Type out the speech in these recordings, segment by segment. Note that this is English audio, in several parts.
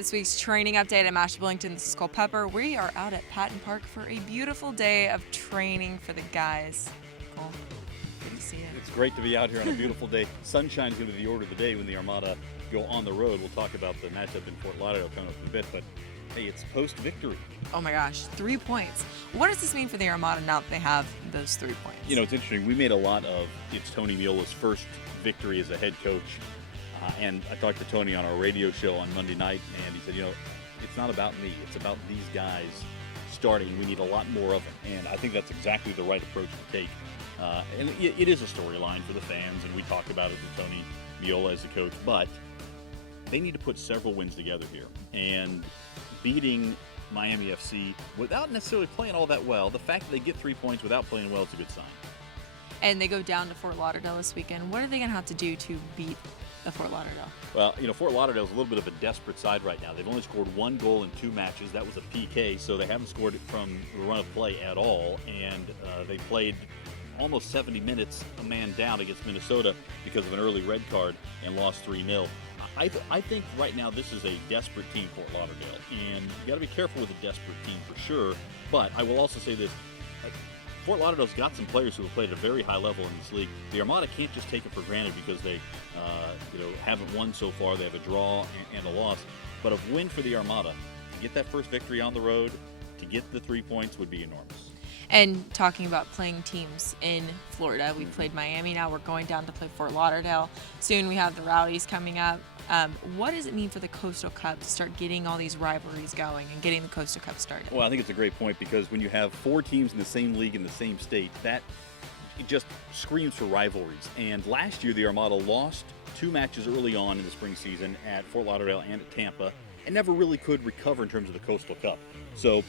this week's training update at Ashlea Bullington. This is Cole Pepper. We are out at Patton Park for a beautiful day of training for the guys. Cole, good to see you. It's great to be out here on a beautiful day. Sunshine's going to be the order of the day when the Armada go on the road. We'll talk about the matchup in Fort Lauderdale coming up in a bit, but hey, it's post-victory. Oh my gosh, 3 points. What does this mean for the Armada now that they have those 3 points? You know, it's interesting. We made a lot of it's Tony Miola's first victory as a head coach. And I talked to Tony on our radio show on Monday night, and he said, you know, it's not about me. It's about these guys starting. We need a lot more of them. And I think that's exactly the right approach to take. And it is a storyline for the fans, and we talk about it with Tony Miola as the coach. But they need to put several wins together here. And beating Miami FC without necessarily playing all that well, the fact that they get 3 points without playing well is a good sign. And they go down to Fort Lauderdale this weekend. What are they going to have to do to beat the Fort Lauderdale? Well, you know, Fort Lauderdale is a little bit of a desperate side right now. They've only scored 1 goal in 2 matches. That was a PK, so they haven't scored it from the run of play at all. And they played almost 70 minutes a man down against Minnesota because of an early red card and lost 3-0. I think right now this is a desperate team, Fort Lauderdale, and you got to be careful with a desperate team for sure. But I will also say this. Fort Lauderdale's got some players who have played at a very high level in this league. The Armada can't just take it for granted because they haven't won so far. They have a draw and a loss. But a win for the Armada, to get that first victory on the road, to get the 3 points would be enormous. And talking about playing teams in Florida, we've played Miami, now we're going down to play Fort Lauderdale. Soon we have the Rowdies coming up. What does it mean for the Coastal Cup to start getting all these rivalries going and getting the Coastal Cup started? Well, I think it's a great point because when you have 4 teams in the same league in the same state, that it just screams for rivalries. And last year, the Armada lost 2 matches early on in the spring season at Fort Lauderdale and at Tampa, and never really could recover in terms of the Coastal Cup. So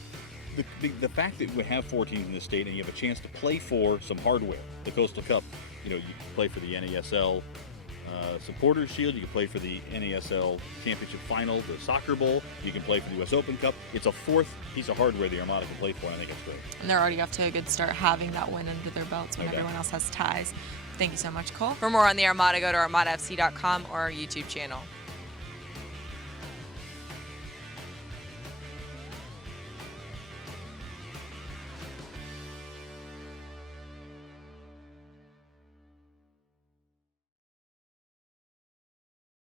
the fact that we have 4 teams in the state and you have a chance to play for some hardware, the Coastal Cup, you know, you can play for the NASL Supporters Shield, you can play for the NASL Championship Final, the Soccer Bowl, you can play for the U.S. Open Cup. It's a 4th piece of hardware the Armada can play for, and I think it's great. And they're already off to a good start having that win under their belts when everyone else has ties. Thank you so much, Cole. For more on the Armada, go to armadafc.com or our YouTube channel.